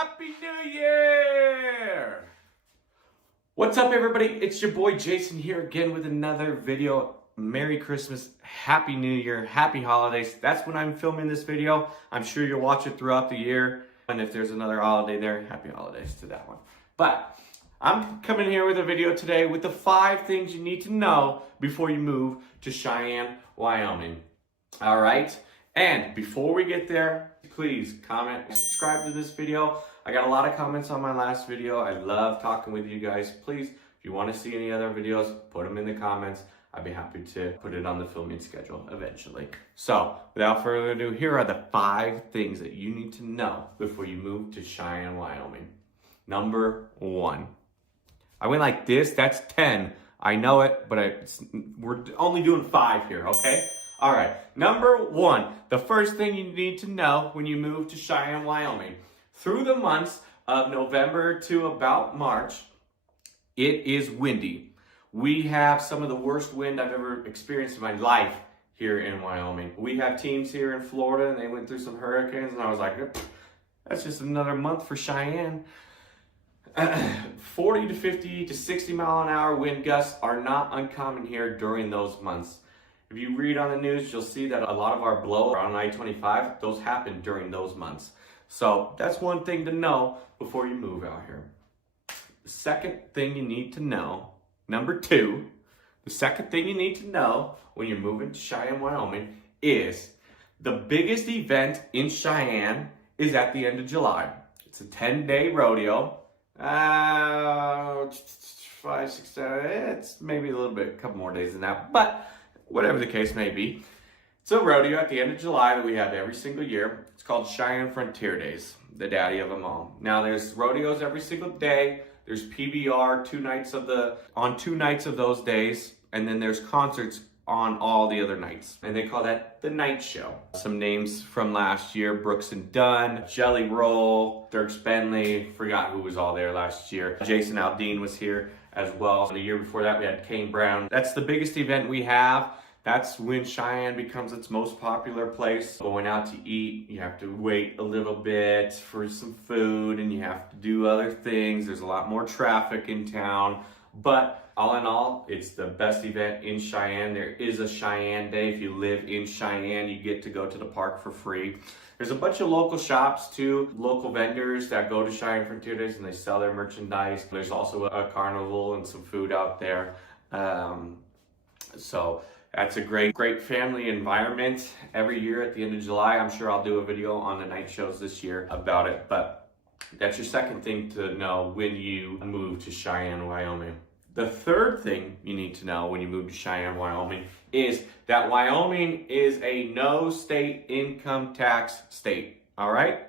Happy New Year! What's up, everybody? It's your boy Jason here again with another video. Merry Christmas, Happy New Year, Happy Holidays. That's when I'm filming this video. I'm sure you'll watch it throughout the year. And if there's another holiday there, Happy Holidays to that one. But I'm coming here with a video today with the 5 things you need to know before you move to Cheyenne, Wyoming. All right? And before we get there, please comment and subscribe to this video. I got a lot of comments on my last video. I love talking with you guys. Please, if you want to see any other videos, put them in the comments. I'd be happy to put it on the filming schedule eventually. So, without further ado, here are the 5 things that you need to know before you move to Cheyenne, Wyoming. Number 1. I went like this, that's 10. I know it, but we're only doing 5 here, okay? All right, number 1, the first thing you need to know when you move to Cheyenne, Wyoming. Through the months of November to about March, it is windy. We have some of the worst wind I've ever experienced in my life here in Wyoming. We have teams here in Florida and they went through some hurricanes and I was like, that's just another month for Cheyenne. 40 to 50 to 60 mile an hour wind gusts are not uncommon here during those months. If you read on the news, you'll see that a lot of our blow on I-25, those happen during those months. So that's one thing to know before you move out here. The second thing you need to know, number 2, the second thing you need to know when you're moving to Cheyenne, Wyoming is the biggest event in Cheyenne is at the end of July. It's a 10-day rodeo. 5, 6, 7, it's maybe a couple more days than that, but whatever the case may be. It's a rodeo at the end of July that we have every single year. It's called Cheyenne Frontier Days, the daddy of them all. Now there's rodeos every single day. There's PBR on 2 nights of those days, and then there's concerts on all the other nights. And they call that the night show. Some names from last year: Brooks and Dunn, Jelly Roll, Dirk Bentley, forgot who was all there last year. Jayson was here as well. The year before that we had Kane Brown. That's the biggest event we have. That's when Cheyenne becomes its most popular place. Going out to eat, you have to wait a little bit for some food and you have to do other things. There's a lot more traffic in town, but all in all, it's the best event in Cheyenne. There is a Cheyenne Day. If you live in Cheyenne, you get to go to the park for free. There's a bunch of local shops too, local vendors that go to Cheyenne Frontier Days and they sell their merchandise. There's also a carnival and some food out there. So that's a great family environment every year at the end of July. I'm sure I'll do a video on the night shows this year about it, but that's your second thing to know when you move to Cheyenne, Wyoming. The third thing you need to know when you move to Cheyenne, Wyoming is that Wyoming is a no state income tax state, all right?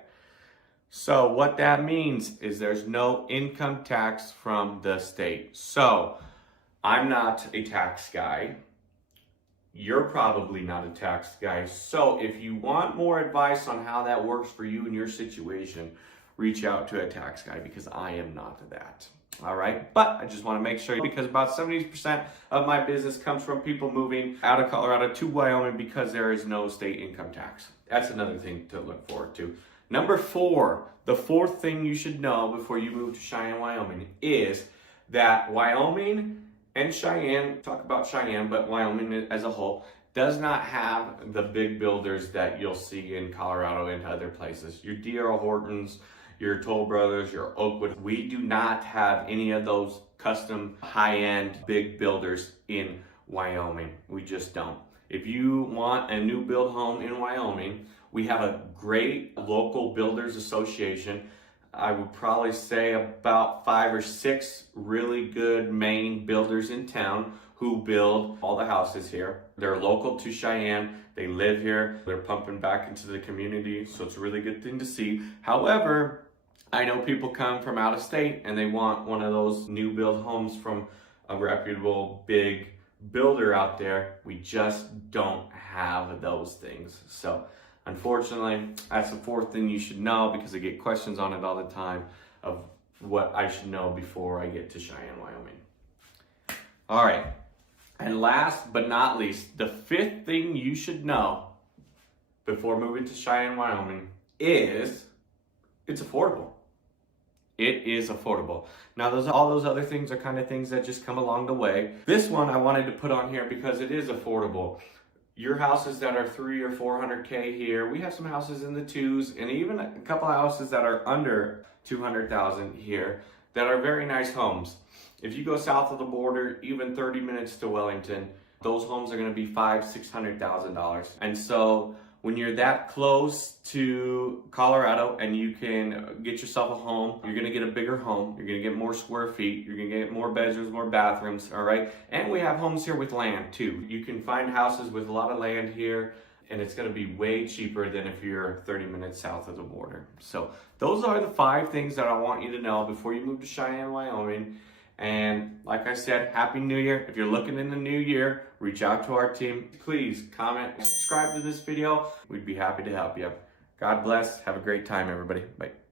So what that means is there's no income tax from the state. So I'm not a tax guy. You're probably not a tax guy. So if you want more advice on how that works for you in your situation, reach out to a tax guy because I am not that. All right, but I just want to make sure, because about 70% of my business comes from people moving out of Colorado to Wyoming because there is no state income tax. That's another thing to look forward to. Number 4, the 4th thing you should know before you move to Cheyenne, Wyoming is that Wyoming and Cheyenne, talk about Cheyenne, but Wyoming as a whole, does not have the big builders that you'll see in Colorado and other places. Your D.R. Hortons, your Toll Brothers, your Oakwood. We do not have any of those custom high-end big builders in Wyoming. We just don't. If you want a new build home in Wyoming, we have a great local builders association. I would probably say about 5 or 6 really good main builders in town who build all the houses here. They're local to Cheyenne. They live here. They're pumping back into the community, so it's a really good thing to see. However, I know people come from out of state and they want one of those new build homes from a reputable big builder out there. We just don't have those things. So unfortunately, that's the 4th thing you should know, because I get questions on it all the time of what I should know before I get to Cheyenne, Wyoming. All right, and last but not least, the 5th thing you should know before moving to Cheyenne, Wyoming is it's affordable. It is affordable. Now, all those other things are kind of things that just come along the way. This one I wanted to put on here because it is affordable. Your houses that are 300 or 400K here, we have some houses in the twos, and even a couple of houses that are under 200,000 here that are very nice homes. If you go south of the border, even 30 minutes to Wellington, those homes are going to be $500,000-$600,000. And so when you're that close to Colorado and you can get yourself a home, you're going to get a bigger home, you're going to get more square feet, you're going to get more bedrooms, more bathrooms, all right? And we have homes here with land too. You can find houses with a lot of land here, and it's going to be way cheaper than if you're 30 minutes south of the border. So those are the 5 things that I want you to know before you move to Cheyenne, Wyoming. And like I said, Happy New Year. If you're looking in the new year, reach out to our team. Please comment, subscribe to this video. We'd be happy to help you. God bless. Have a great time, everybody. Bye.